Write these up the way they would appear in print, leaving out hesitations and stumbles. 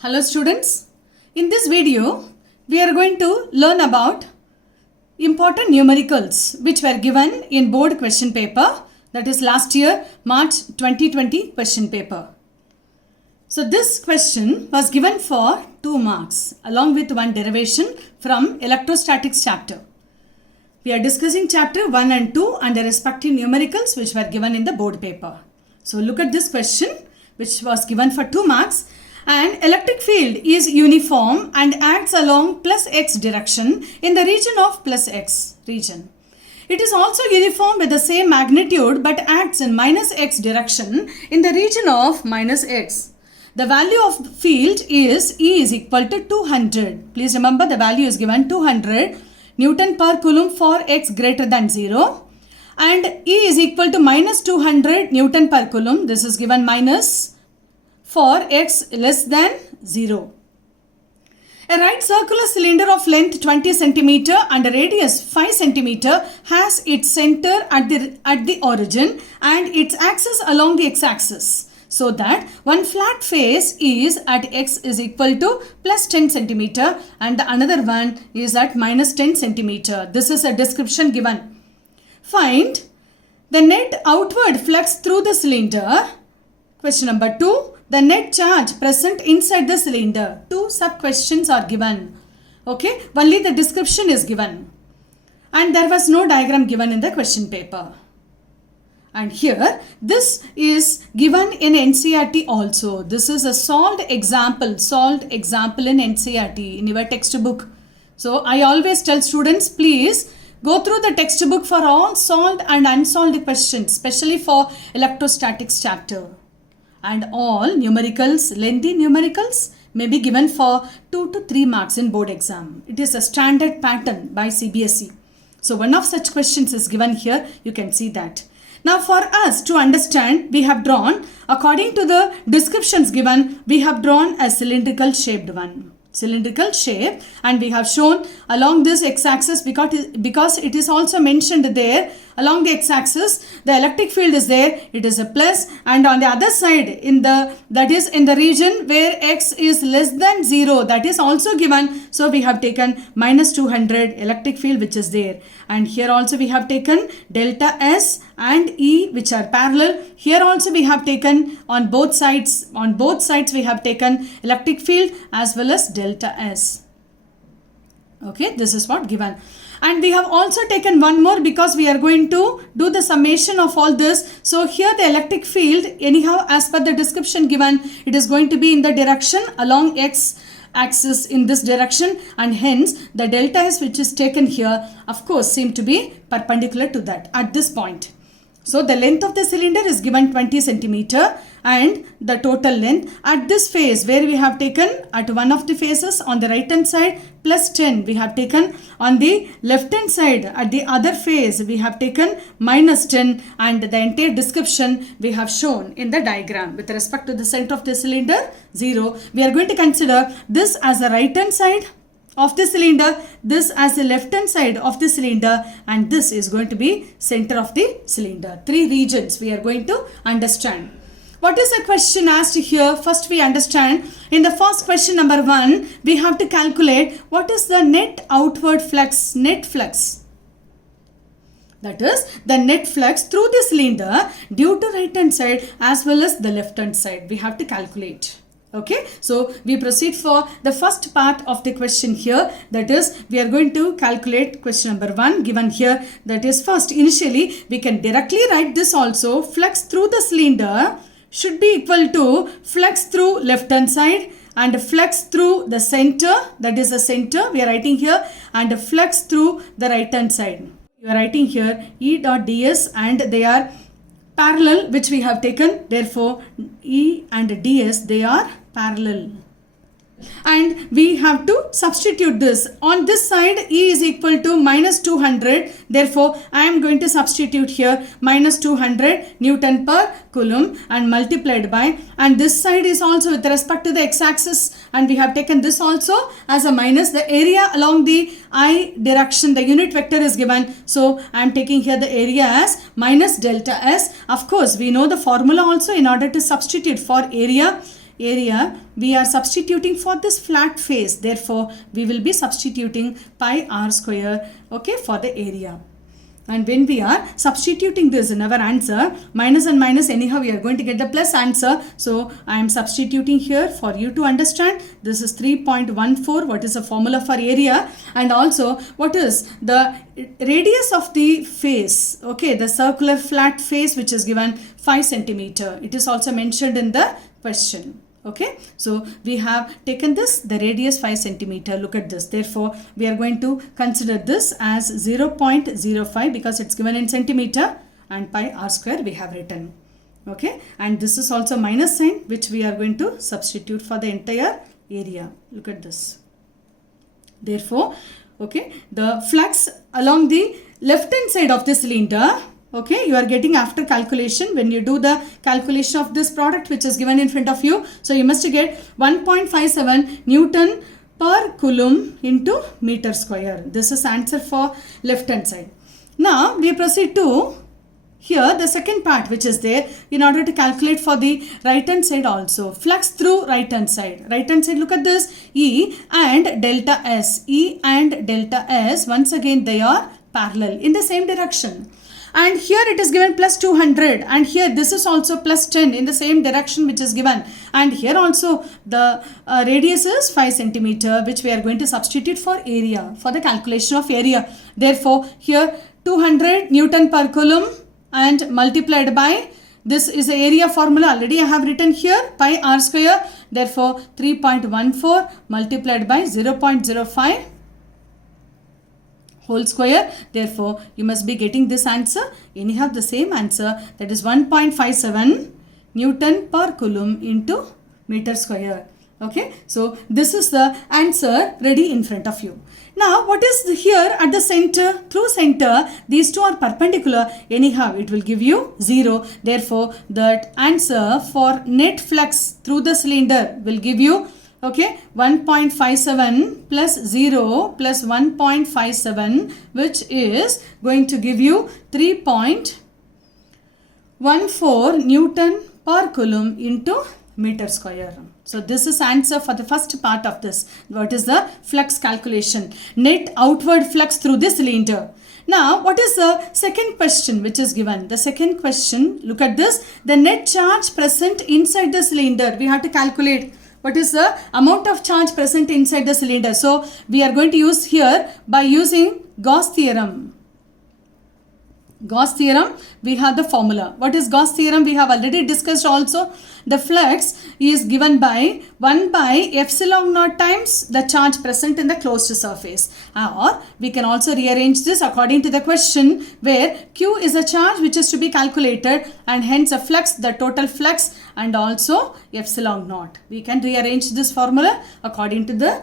Hello students, in this video we are going to learn about important numericals which were given in board question paper, that is last year March 2020 question paper. So this question was given for 2 marks along with one derivation from electrostatics chapter. We are discussing chapter 1 and 2 and the respective numericals which were given in the board paper. So look at this question which was given for 2 marks. An electric field is uniform and acts along plus x direction in the region of plus x region. It is also uniform with the same magnitude but acts in minus x direction in the region of minus x. The value of the field is E is equal to 200. Please remember the value is given 200 Newton per Coulomb for x greater than 0 and E is equal to minus 200 Newton per Coulomb. This is given minus for x less than 0. A right circular cylinder of length 20 cm and a radius 5 cm has its center at the origin and its axis along the x-axis, so that one flat face is at x is equal to plus 10 cm and the another one is at minus 10 cm. This is a description given. Find the net outward flux through the cylinder. Question number 2. The net charge present inside the cylinder. 2 sub-questions are given. Okay, only the description is given. And there was no diagram given in the question paper. And here, this is given in NCERT also. This is a solved example in NCERT, in your textbook. So, I always tell students, please go through the textbook for all solved and unsolved questions, especially for electrostatics chapter. And all numericals, lengthy numericals may be given for 2 to 3 marks in board exam. It is a standard pattern by CBSE. So one of such questions is given here. You can see that. Now for us to understand, we have drawn, according to the descriptions given, we have drawn a cylindrical shaped one. Cylindrical shape, and we have shown along this x-axis because it is also mentioned there along the x-axis the electric field is there, it is a plus, and on the other side that is in the region where x is less than 0, that is also given. So we have taken minus 200 electric field which is there, and here also we have taken delta S and E which are parallel. Here also we have taken on both sides we have taken electric field as well as delta S. Okay, this is what given. And we have also taken one more because we are going to do the summation of all this. So here the electric field, anyhow as per the description given, it is going to be in the direction along x axis in this direction, and hence the delta S which is taken here of course seem to be perpendicular to that at this point. So the length of the cylinder is given 20 cm and the total length at this face where we have taken at one of the faces on the right hand side plus 10, we have taken on the left hand side at the other face we have taken minus 10, and the entire description we have shown in the diagram. With respect to the center of the cylinder 0, we are going to consider this as the right hand side of the cylinder, this as the left hand side of the cylinder, and this is going to be center of the cylinder. 3 regions we are going to understand. What is the question asked here? First we understand in the first question number 1, we have to calculate what is the net outward flux, net flux. That is the net flux through the cylinder due to right hand side as well as the left hand side. We have to calculate. Okay, so we proceed for the first part of the question here, that is we are going to calculate question number 1 given here. That is first, initially we can directly write this also. Flux through the cylinder should be equal to flux through left hand side and flux through the center, that is the center we are writing here, and flux through the right hand side. You are writing here E dot ds and they are parallel which we have taken, therefore E and ds they are parallel. And we have to substitute this. On this side E is equal to minus 200, therefore I am going to substitute here minus 200 Newton per Coulomb and multiplied by, and this side is also with respect to the x-axis and we have taken this also as a minus. The area along the I direction, the unit vector is given, so I am taking here the area as minus delta S. Of course we know the formula also. In order to substitute for area, area, we are substituting for this flat face. Therefore, we will be substituting pi r square, okay, for the area. And when we are substituting this in our answer, minus and minus, anyhow we are going to get the plus answer. So I am substituting here for you to understand. This is 3.14. What is the formula for area? And also what is the radius of the face? Okay, the circular flat face which is given 5 centimeter. It is also mentioned in the question. Okay, so we have taken this, the radius 5 centimeter. Look at this. Therefore, we are going to consider this as 0.05 because it's given in centimeter, and pi r square we have written. Okay, and this is also minus sign which we are going to substitute for the entire area. Look at this. Therefore, okay, the flux along the left hand side of the cylinder, okay, you are getting after calculation when you do the calculation of this product which is given in front of you. So you must get 1.57 Newton per Coulomb into meter square. This is answer for left hand side. Now we proceed to here the second part which is there in order to calculate for the right hand side also. Flux through right hand side. Right hand side, look at this. E and delta S. E and delta S, once again they are parallel in the same direction. And here it is given plus 200, and here this is also plus 10 in the same direction which is given, and here also the radius is 5 centimeter which we are going to substitute for area, for the calculation of area. Therefore here 200 Newton per Coulomb and multiplied by, this is the area formula already I have written here, pi r square. Therefore 3.14 multiplied by 0.05 whole square. Therefore, you must be getting this answer. Anyhow, the same answer, that is 1.57 Newton per Coulomb into meter square. Okay, so this is the answer ready in front of you. Now, what is here at the center? Through center, these two are perpendicular. Anyhow, it will give you 0. Therefore, that answer for net flux through the cylinder will give you, okay, 1.57 plus 0 plus 1.57, which is going to give you 3.14 Newton per Coulomb into meter square. So this is answer for the first part of this. What is the flux calculation? Net outward flux through the cylinder. Now, what is the second question which is given? The second question, look at this. The net charge present inside the cylinder. We have to calculate what is the amount of charge present inside the cylinder. So we are going to use here by using Gauss theorem. Gauss theorem, we have the formula. What is Gauss theorem? We have already discussed also. The flux is given by 1 by epsilon naught times the charge present in the closed surface. Or we can also rearrange this according to the question, where Q is a charge which is to be calculated, and hence a flux, the total flux, and also epsilon naught. We can rearrange this formula according to the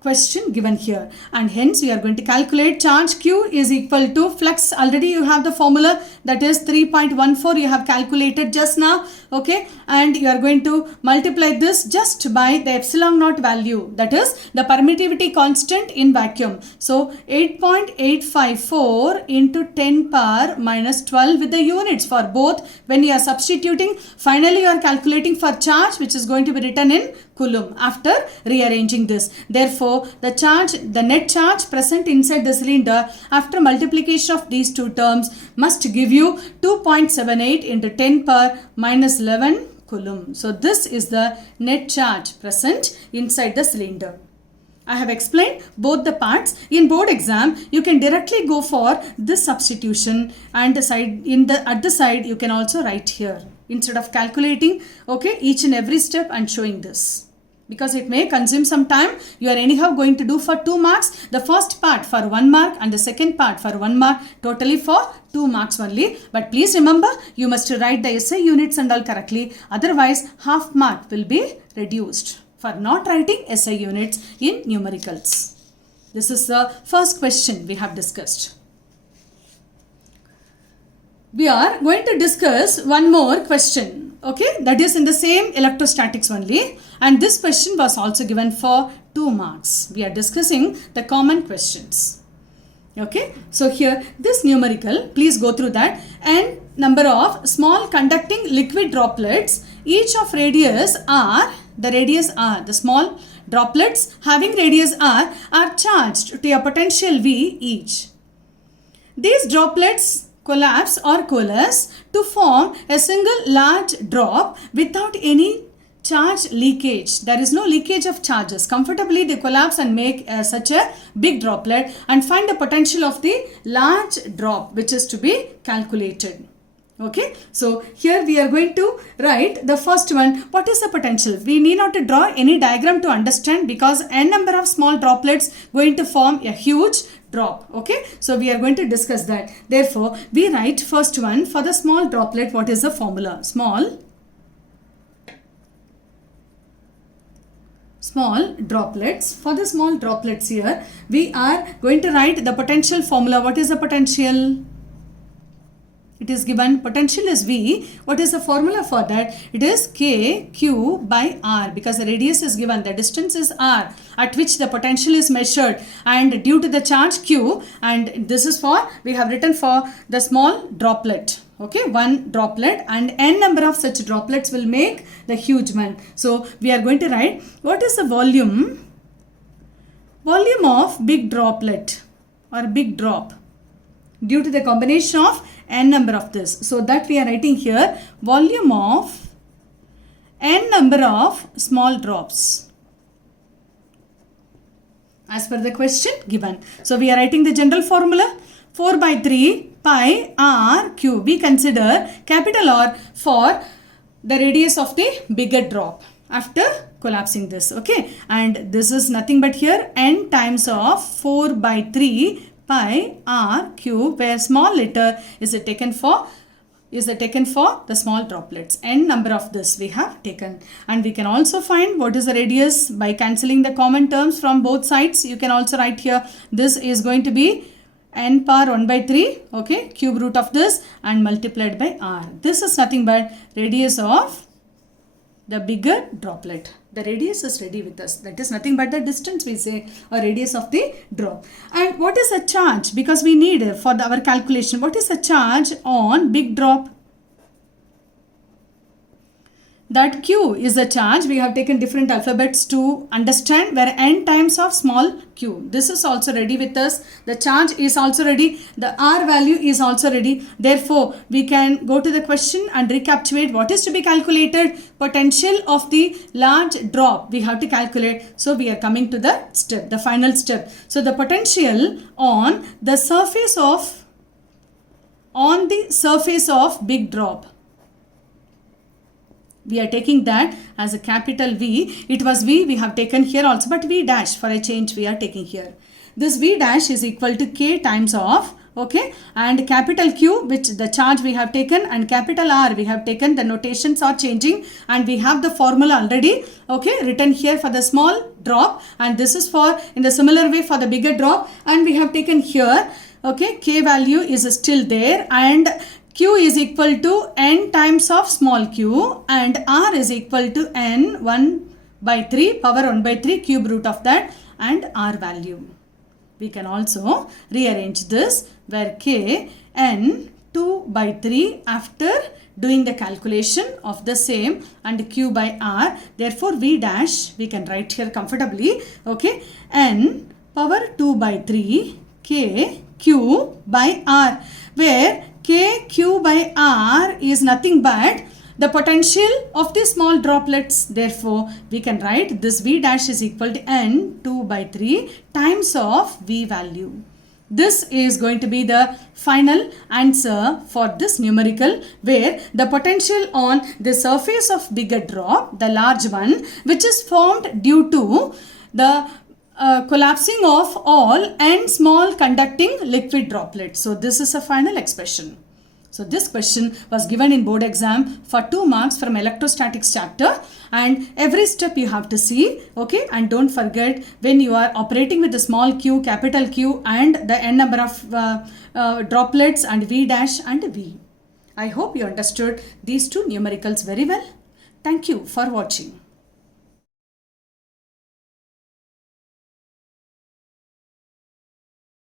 question given here, and hence we are going to calculate charge Q is equal to flux. Already you have the formula, that is 3.14 you have calculated just now, okay, and you are going to multiply this just by the epsilon naught value, that is the permittivity constant in vacuum. So 8.854 into 10 power minus 12 with the units for both. When you are substituting, finally you are calculating for charge which is going to be written in Coulomb after rearranging this. Therefore, the charge, the net charge present inside the cylinder after multiplication of these two terms must give you 2.78 into 10 power minus 11 Coulomb. So this is the net charge present inside the cylinder. I have explained both the parts. In board exam, you can directly go for this substitution, and the side at the side you can also write here instead of calculating, okay, each and every step and showing this. Because it may consume some time, you are anyhow going to do for 2 marks. The first part for 1 mark and the second part for 1 mark, totally for 2 marks only. But please remember, you must write the SI units and all correctly. Otherwise, half mark will be reduced for not writing SI units in numericals. This is the first question we have discussed. We are going to discuss one more question. Okay, that is in the same electrostatics only, and this question was also given for 2 marks. We are discussing the common questions. Okay, so here this numerical, please go through that. N number of small conducting liquid droplets, each of radius r, the radius r, the small droplets having radius r are charged to a potential V each. These droplets collapse or coalesce to form a single large drop without any charge leakage. There is no leakage of charges. Comfortably they collapse and make such a big droplet and find the potential of the large drop which is to be calculated. Okay, so here we are going to write the first one. What is the potential? We need not to draw any diagram to understand because n number of small droplets going to form a huge drop. Okay, so we are going to discuss that. Therefore, we write first one for the small droplet. What is the formula? Small droplets. For the small droplets here, we are going to write the potential formula. What is the potential? It is given potential is V. What is the formula for that? It is K Q by R because the radius is given. The distance is R at which the potential is measured and due to the charge Q, and this is for, we have written for the small droplet. Okay, one droplet and n number of such droplets will make the huge one. So we are going to write what is the volume of big droplet or big drop due to the combination of n number of this. So that we are writing here volume of n number of small drops as per the question given. So we are writing the general formula 4 by 3 pi r cube. We consider capital R for the radius of the bigger drop after collapsing this. Okay, and this is nothing but here n times of 4 by 3 pi r cube, where small letter is taken for the small droplets. N number of this we have taken, and we can also find what is the radius by cancelling the common terms from both sides. You can also write here this is going to be n power 1 by 3, okay, cube root of this and multiplied by r. This is nothing but radius of the bigger droplet. The radius is ready with us. That is nothing but the distance we say, or radius of the drop. And what is the charge? Because we need for our calculation, what is the charge on big drop? That Q is the charge. We have taken different alphabets to understand, where n times of small q. This is also ready with us. The charge is also ready. The R value is also ready. Therefore, we can go to the question and recapitulate what is to be calculated. Potential of the large drop we have to calculate. So, we are coming to the step, the final step. So, the potential on the surface of big drop. We are taking that as a capital V. It was V we have taken here also, but V dash for a change we are taking here. This V dash is equal to K times of, okay, and capital Q, which the charge we have taken, and capital R we have taken. The notations are changing and we have the formula already, okay, written here for the small drop, and this is for in the similar way for the bigger drop, and we have taken here, okay, K value is still there, and Q is equal to n times of small q, and R is equal to n 1 by 3 power 1 by 3 cube root of that and R value. We can also rearrange this where K n 2 by 3 after doing the calculation of the same and Q by R. Therefore, V dash we can write here comfortably, okay, n power 2 by 3 K Q by R, where K Q by R is nothing but the potential of the small droplets. Therefore, we can write this V dash is equal to n 2 by 3 times of V value. This is going to be the final answer for this numerical, where the potential on the surface of bigger drop, the large one, which is formed due to the collapsing of all n small conducting liquid droplets. So, this is a final expression. So, this question was given in board exam for 2 marks from electrostatics chapter, and every step you have to see, okay, and don't forget when you are operating with the small q, capital Q and the n number of droplets and V dash and V. I hope you understood these two numericals very well. Thank you for watching.